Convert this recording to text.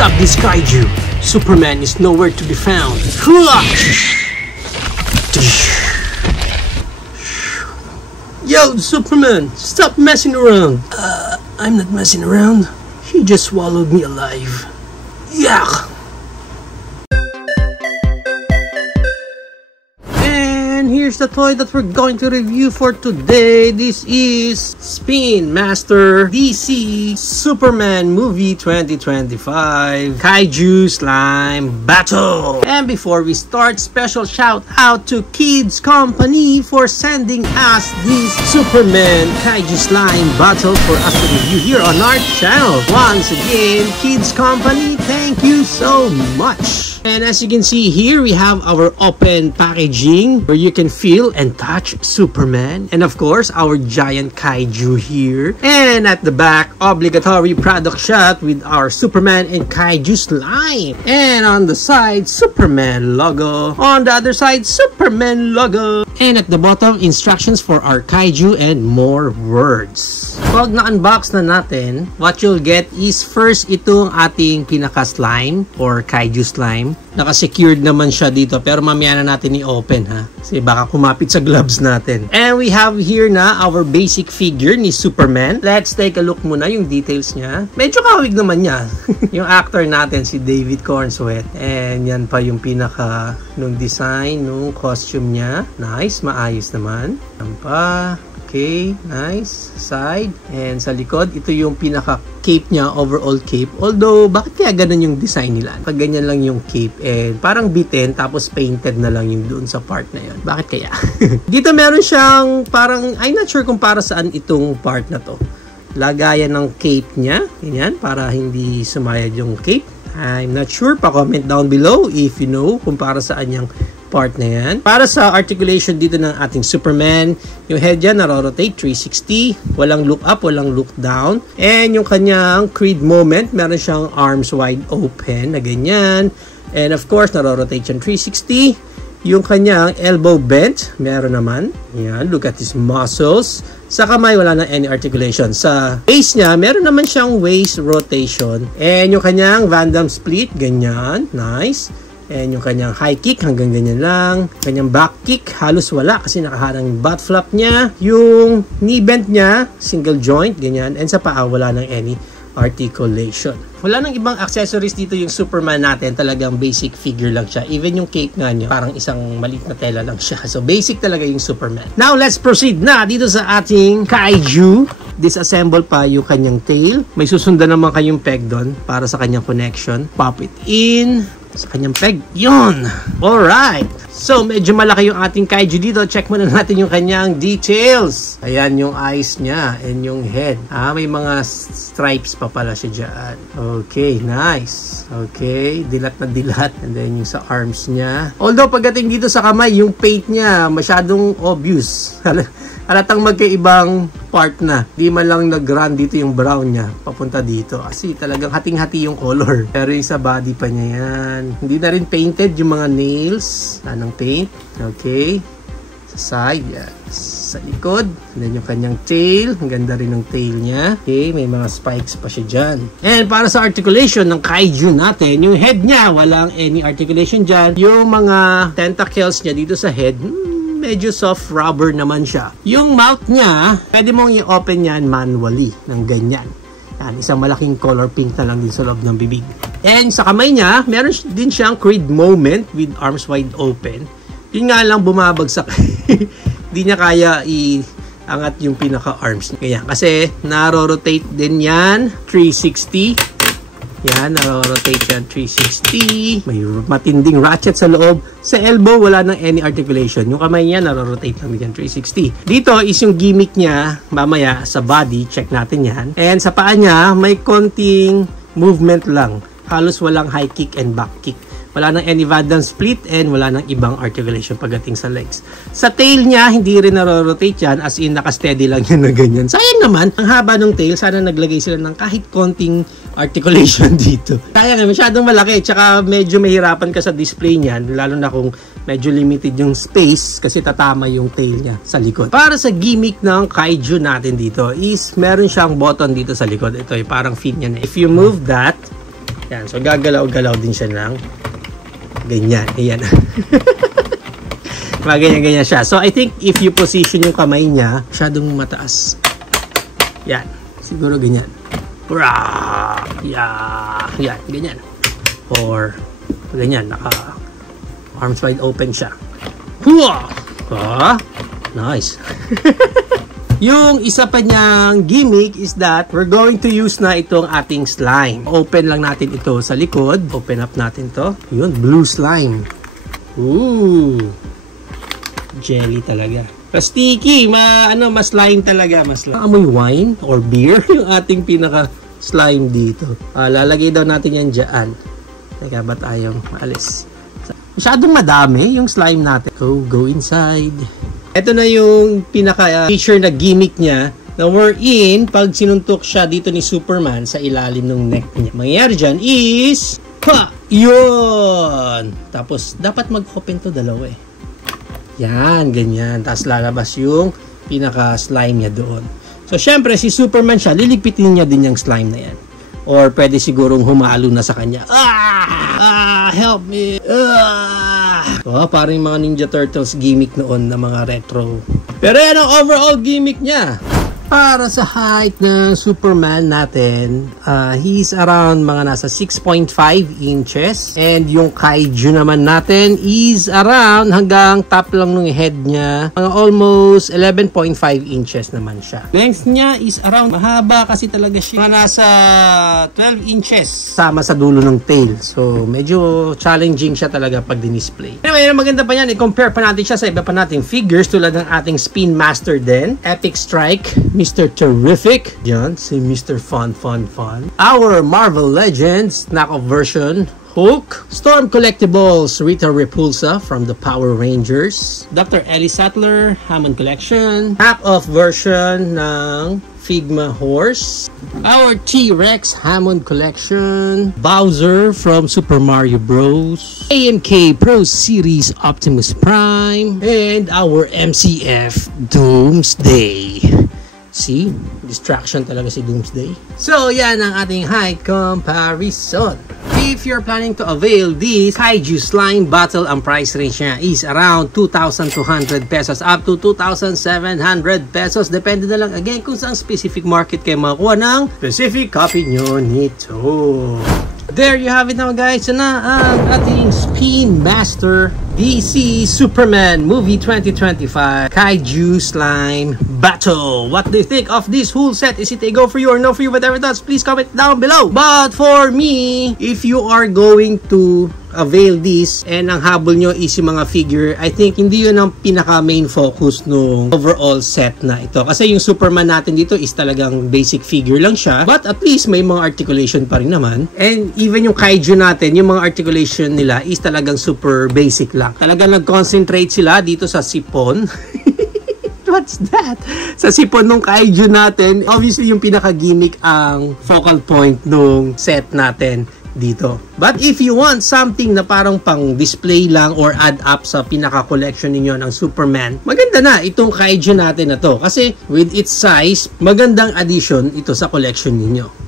Stop this kaiju! Superman is nowhere to be found. Yo, Superman! Stop messing around! I'm not messing around. He just swallowed me alive. Yuck! And here's the toy that we're going to review for today. This is Spin Master DC Superman Movie 2025 Kaiju Slime Battle. And before we start, special shout out to Kids Company for sending us this Superman Kaiju Slime Battle for us to review here on our channel. Once again, Kids Company, thank you so much. And as you can see here, we have our open packaging where you can feel and touch Superman. And of course, our giant kaiju here. And at the back, obligatory product shot with our Superman and kaiju slime. And on the side, Superman logo. On the other side, Superman logo. And at the bottom, instructions for our kaiju and more words. Pag na-unbox na natin, what you'll get is first itong ating pinaka-slime or kaiju slime. Naka-secured naman siya dito pero mamaya na natin i-open ha. Kasi baka kumapit sa gloves natin. And we have here na our basic figure ni Superman. Let's take a look muna yung details niya. Medyo kawig naman niya. Yung actor natin si David Cornsweet. And yan pa yung pinaka nung design, nung costume niya. Nice, maayos naman. Yan pa. Okay, nice. Side. And sa likod, ito yung pinaka-cape niya, overall cape. Although, bakit kaya ganun yung design nila? Pag ganyan lang yung cape, and parang bitten, tapos painted na lang yung doon sa part na yun. Bakit kaya? Dito meron siyang parang, I'm not sure kung para saan itong part na to. Lagayan ng cape niya. Ganyan, para hindi sumayad yung cape. I'm not sure. Pa-comment down below if you know kung para saan yung part na yan. Para sa articulation dito ng ating Superman, yung head yan naro-rotate 360, walang look up, walang look down. And yung kanyang Creed moment, meron siyang arms wide open na ganyan. And of course, naro-rotate yan 360. Yung kanyang elbow bent, meron naman. Yan, look at his muscles. Sa kamay, wala na any articulation. Sa waist niya, meron naman siyang waist rotation. And yung kanyang Van Damme split, ganyan. Nice. And yung kanyang high kick, hanggang ganyan lang. Kanyang back kick, halos wala kasi nakaharang yung butt flap niya. Yung knee bend niya, single joint, ganyan. And sa paa, wala nang any articulation. Wala nang ibang accessories dito yung Superman natin. Talagang basic figure lang siya. Even yung cape nga niya, parang isang maliit na tela lang siya. So, basic talaga yung Superman. Now, let's proceed na dito sa ating kaiju. Disassemble pa yung kanyang tail. May susundan naman kayong peg doon para sa kanyang connection. Pop it in sa kanyang peg. Yun! Alright! So, medyo malaki yung ating kaiju dito. Check muna natin yung kanyang details. Ayan yung eyes niya and yung head. May mga stripes pa pala siya dyan. Okay, nice. Okay, dilat na dilat. And then yung sa arms niya. Although, pagdating dito sa kamay, yung paint niya masyadong obvious. Halatang magkaibang part na. Di man lang nag-run dito yung brown niya papunta dito. Kasi talagang hating-hati yung color. Pero yung sa body pa niya yan. Hindi na rin painted yung mga nails. Wala ng paint. Okay. Sa side. Yan. Sa likod. And then yung kanyang tail. Ang ganda rin ng tail niya. Okay. May mga spikes pa siya dyan. And para sa articulation ng kaiju natin, yung head niya, walang any articulation dyan. Yung mga tentacles niya dito sa head, medyo soft rubber naman siya. Yung mouth niya, pwede mong i-open yan manually ng ganyan. Yan, isang malaking color pink na lang din sa loob ng bibig. And sa kamay niya, meron din siyang Creed moment with arms wide open. Yun nga lang bumabagsak. Hindi niya kaya i-angat yung pinaka-arms niya. Kasi naro-rotate din yan 360. Yan, naro-rotate yan 360. May matinding ratchet sa loob. Sa elbow, wala nang any articulation. Yung kamay niya, naro-rotate lang yan 360. Dito is yung gimmick niya, mamaya sa body, check natin yan. And sa paa niya, may konting movement lang. Halos walang high kick and back kick. Wala nang any Van Damme split and wala nang ibang articulation pagdating sa legs. Sa tail niya, hindi rin naro-rotate yan, as in naka-steady lang yan na ganyan. Sayang naman, ang haba ng tail, sana naglagay sila ng kahit konting articulation dito. Sayang, masyadong malaki, tsaka medyo mahirapan ka sa display niyan, lalo na kung medyo limited yung space kasi tatama yung tail niya sa likod. Para sa gimmick ng kaiju natin dito is meron siyang button dito sa likod. Ito ay parang fin niya na. If you move that, Yan, so gagalaw-galaw din siya ng ganyan. Ayan. Ganyan-ganyan siya. So, I think if you position yung kamay niya, masyadong mataas. Yan. Siguro ganyan. Yan, ganyan. Or, ganyan. Arms wide open siya. Nice. Yung isa pa niyang gimmick is that we're going to use na itong ating slime. Open lang natin ito sa likod. Open up natin to. Yun, blue slime. Ooh. Jelly talaga. Mas sticky, mas slime talaga. Amoy wine or beer yung ating pinaka slime dito. Lalagay daw natin yan dyan. Teka, ba't ayaw maalis? Masyadong madami yung slime natin. Go inside. Ito na yung pinaka feature na gimmick niya na wherein pag sinuntok siya dito ni Superman sa ilalim ng neck niya. Mangyayari dyan is yun! Tapos dapat mag-open to dalawa eh. Yan, ganyan. Tapos lalabas yung pinaka-slime niya doon. So, syempre, si Superman siya, liligpitin niya din yung slime na yan. Or pwede sigurong humalo na sa kanya. Help me! Parang yung mga Ninja Turtles gimmick noon na mga retro. Pero yan ang overall gimmick niya. Para sa height ng Superman natin, he's around mga nasa 6.5 inches. And yung kaiju naman natin is around hanggang top lang ng head niya. Mga almost 11.5 inches naman siya. Length niya is around, mahaba kasi talaga siya. Mga nasa 12 inches. Sama sa dulo ng tail. So, medyo challenging siya talaga pag dinisplay. Anyway, ang maganda pa yan, i-compare pa natin siya sa iba pa nating figures tulad ng ating Spin Master din. Epic Strike, Mr. Terrific. Yan, si Mr. Fun. Our Marvel Legends knockoff version, Hulk. Storm Collectibles, Rita Repulsa from the Power Rangers. Dr. Ellie Sattler, Hammond Collection. Knockoff version ng Figma Horse. Our T-Rex Hammond Collection. Bowser from Super Mario Bros. AMK Pro Series Optimus Prime. And our MCF Doomsday. See? Distraction talaga si Doomsday. So, yan ang ating height comparison. If you're planning to avail this Kaiju Slime Battle, ang price range niya is around 2,200 pesos up to 2,700 pesos. Depende na lang again kung saan specific market kayo makuha ng specific copy nyo nito. There you have it now, guys. So na ang ating Spin Master DC Superman Movie 2025 Kaiju Slime Battle. What do you think of this whole set? Is it a go for you or no for you? Whatever thoughts, please comment down below. But for me, if you are going to avail this and ang habol nyo is yung mga figure, I think hindi yun ang pinaka main focus nung overall set na ito. Kasi yung Superman natin dito is talagang basic figure lang siya, but at least may mga articulation pa rin naman. And even yung Kaiju natin, yung mga articulation nila is talagang super basic lang. Talagang nag-concentrate sila dito sa sipon. What's that? Sa sipon ng Kaiju natin, obviously yung pinaka-gimmick ang focal point nung set natin dito. But if you want something na parang pang display lang or add up sa pinaka-collection ninyo ng Superman, maganda na itong Kaiju natin na to. Kasi with its size, magandang addition ito sa collection ninyo.